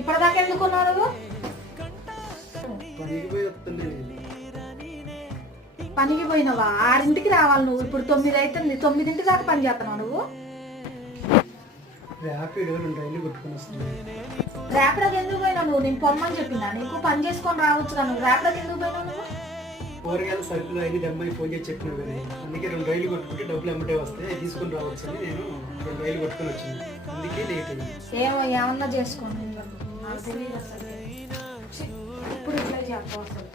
ఇప్పటిదాకా ఎందుకున్నావు? పనికి పోయినావా? 6ంటికి రావాలి నువ్వు. ఇప్పుడు 9 అవుతుంది. 9ంటి దాకా పని చేస్తున్నావు నువ్వు. ర్యాపిడోకి ఎందుకు పోయినావు నువ్వు? నేను పొమ్మని చెప్పినా నీకు. పని చేసుకొని రావచ్చు కదా నువ్వు. ర్యాపిడోకి ఎందుకు పోయినావు నువ్వు? కూరగాయల సరుకులు అన్ని దమ్మాయి ఫోన్ చేసి చెప్పిన కదా, అందుకే 2 రైలు కొట్టుకుంటే డబ్బులు అమ్మటే వస్తాయి, తీసుకొని రావచ్చు అని నేను 2 రైలు కొట్టుకొని వచ్చింది. అందుకే లేట్ అయింది. ఏమన్నా చేసుకోండి, నాకు తెలియదు అసలు. ఇప్పుడు ఇట్లా చెప్పవసలు.